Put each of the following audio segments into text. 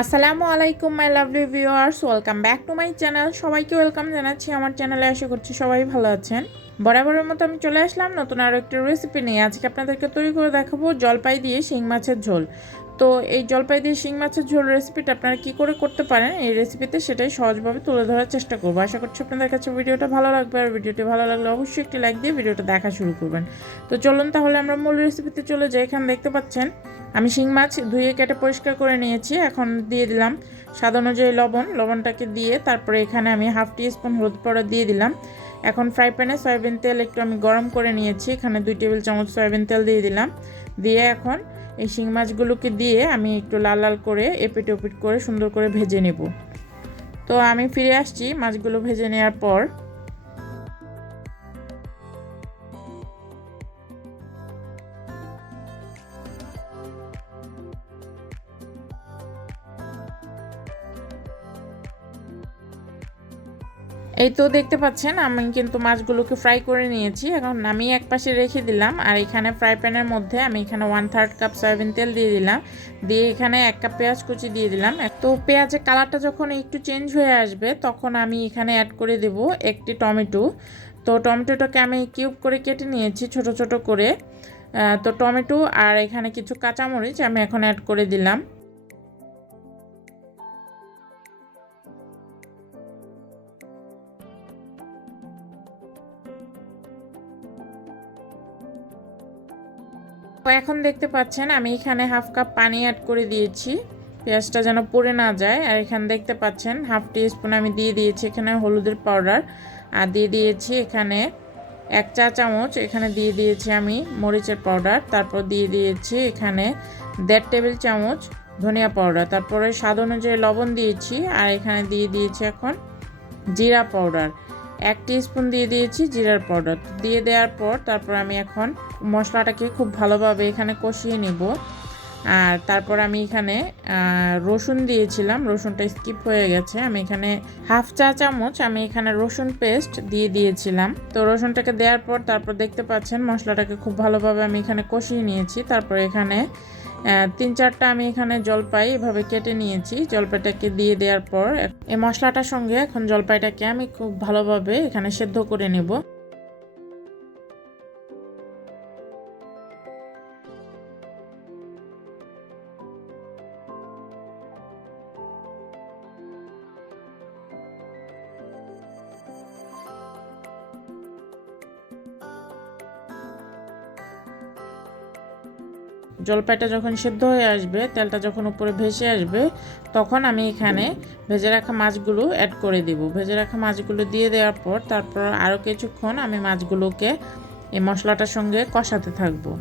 আসসালামু আলাইকুম my lovely viewers, welcome back to my channel. সবাইকে ওয়েলকাম জানাচ্ছি আমার চ্যানেলে। আশা করছি সবাই ভালো আছেন। বরাবরের মতো আমি চলে আসলাম নতুন আরও একটি রেসিপি নিয়ে। আজকে আপনাদেরকে তৈরি করে দেখাবো জলপাই দিয়ে শিং মাছের ঝোল। তো এই জলপাই দিয়ে শিং মাছের ঝোল রেসিপিটা আপনারা কী করে করতে পারেন এই রেসিপিতে, সেটাই সহজভাবে তুলে ধরার চেষ্টা করবো। আশা করছি আপনাদের কাছে ভিডিওটা ভালো লাগবে, আর ভিডিওটি ভালো লাগলে অবশ্যই একটি লাইক দিয়ে ভিডিওটা দেখা শুরু করবেন। তো চলুন তাহলে আমরা মূল রেসিপিতে চলে যাই। এখানে দেখতে পাচ্ছেন আমি শিং মাছ ধুয়ে কেটে পরিষ্কার করে নিয়েছি। এখন দিয়ে দিলাম স্বাদ অনুযায়ী লবণটাকে দিয়ে তারপরে এখানে আমি হাফ টি স্পুন হলুদ পাউডার দিয়ে দিলাম। এখন ফ্রাই প্যানে সয়াবিন তেল একটু আমি গরম করে নিয়েছি, এখানে 2 টেবিল চামচ সয়াবিন তেল দিয়ে দিলাম। দিয়ে এখন এই শিং মাছগুলোকে দিয়ে আমি একটু লাল লাল করে এপিট ওপিট করে সুন্দর করে ভেজে নেব। তো আমি ফিরে আসছি মাছগুলো ভেজে নেওয়ার পর। এই তো দেখতে পাচ্ছেন আমি কিন্তু মাছগুলোকে ফ্রাই করে নিয়েছি। এখন আমি এক পাশে রেখে দিলাম, আর এখানে ফ্রাই প্যানের মধ্যে আমি এখানে 1/3 কাপ সয়াবিন তেল দিয়ে দিলাম। দিয়ে এখানে 1 কাপ পেঁয়াজ কুচি দিয়ে দিলাম। তো পেঁয়াজের কালারটা যখন একটু চেঞ্জ হয়ে আসবে তখন আমি এখানে অ্যাড করে দেব একটি টমেটো। তো টমেটোটাকে আমি কিউব করে কেটে নিয়েছি ছোট ছোট করে। তো টমেটো আর এখানে কিছু কাঁচামরিচ আমি এখন অ্যাড করে দিলাম। তো এখন দেখতে পাচ্ছেন আমি এখানে হাফ কাপ পানি অ্যাড করে দিয়েছি, পেঁয়াজটা যেন পুড়ে না যায়। আর এখানে দেখতে পাচ্ছেন হাফ টি স্পুন আমি দিয়ে দিয়েছি এখানে হলুদের পাউডার, আর দিয়ে দিয়েছি এখানে 1 চা চামচ এখানে দিয়ে দিয়েছি আমি মরিচের পাউডার। তারপর দিয়ে দিয়েছি এখানে 1.5 টেবিল চামচ ধনিয়া পাউডার। তারপরে স্বাদ অনুযায়ী লবণ দিয়েছি, আর এখানে দিয়ে দিয়েছি এখন জিরা পাউডার 1 টিস্পুন দিয়ে দিয়েছি জিরার পাউডার। দিয়ে দেওয়ার পর তারপর আমি এখন মশলাটাকে খুব ভালোভাবে এখানে কষিয়ে নেব। আর তারপর আমি এখানে রসুন দিয়েছিলাম, রসুনটা স্কিপ হয়ে গেছে। আমি এখানে হাফ চা চামচ আমি এখানে রসুন পেস্ট দিয়ে দিয়েছিলাম। তো রসুনটাকে দেওয়ার পর তারপর দেখতে পাচ্ছেন মশলাটাকে খুব ভালোভাবে আমি এখানে কষিয়ে নিয়েছি। তারপর এখানে 3-4টা আমি এখানে জলপাই এভাবে কেটে নিয়েছি। জলপাইটাকে দিয়ে দেওয়ার পর এই মশলাটার সঙ্গে এখন জলপাইটাকে আমি খুব ভালোভাবে এখানে সেদ্ধ করে নেব। জলপাইটা যখন সেদ্ধ হয়ে আসবে, তেলটা যখন উপরে ভেসে আসবে, তখন আমি এখানে ভেজে রাখা মাছগুলো অ্যাড করে দেব। ভেজে রাখা মাছগুলো দিয়ে দেওয়ার পর তারপর আরও কিছুক্ষণ আমি মাছগুলোকে এই মশলাটার সঙ্গে কষাতে থাকবো।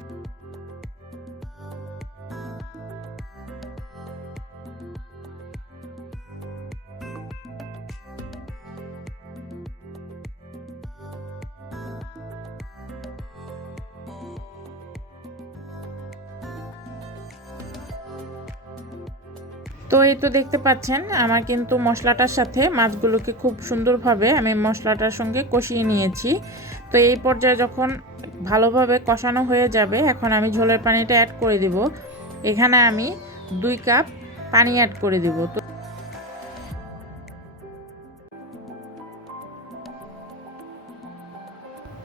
তো এই তো দেখতে পাচ্ছেন আমার কিন্তু মশলাটার সাথে মাছগুলোকে খুব সুন্দরভাবে আমি মশলাটার সঙ্গে কষিয়ে নিয়েছি। তো এই পর্যায়ে যখন ভালোভাবে কষানো হয়ে যাবে, এখন আমি ঝোলের পানিটা অ্যাড করে দেব। এখানে আমি 2 কাপ পানি অ্যাড করে দেব।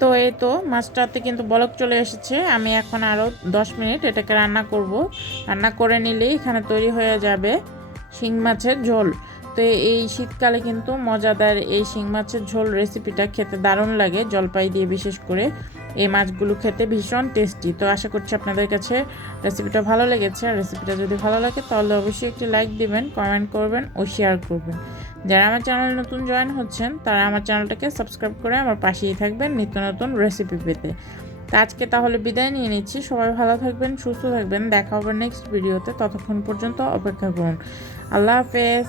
তো এই তো মাছটাতে কিন্তু বলক চলে এসেছে। আমি এখন আরও 10 মিনিট এটাকে রান্না করব। রান্না করে নিলেই এখানে তৈরি হয়ে যাবে শিং মাছের ঝোল। তো এই শীতকালে কিন্তু মজাদার এই শিং মাছের ঝোল রেসিপিটা খেতে দারুণ লাগে, জলপাই দিয়ে বিশেষ করে। এই মাছগুলো খেতে ভীষণ টেস্টি। তো আশা করছি আপনাদের কাছে রেসিপিটা ভালো লেগেছে। আর রেসিপিটা যদি ভালো লাগে তাহলে অবশ্যই একটি লাইক দিবেন, কমেন্ট করবেন ও শেয়ার করবেন। যারা আমার চ্যানেলে নতুন জয়েন হচ্ছেন তারা আমার চ্যানেলটাকে সাবস্ক্রাইব করে আমার পাশেই থাকবেন নিত্য নতুন রেসিপি পেতে। তো আজকে তাহলে বিদায় নিয়ে নিচ্ছি। সবাই ভালো থাকবেন, সুস্থ থাকবেন। দেখা হবে নেক্সট ভিডিওতে। ততক্ষণ পর্যন্ত অপেক্ষা করুন। আল্লাহ হাফেজ।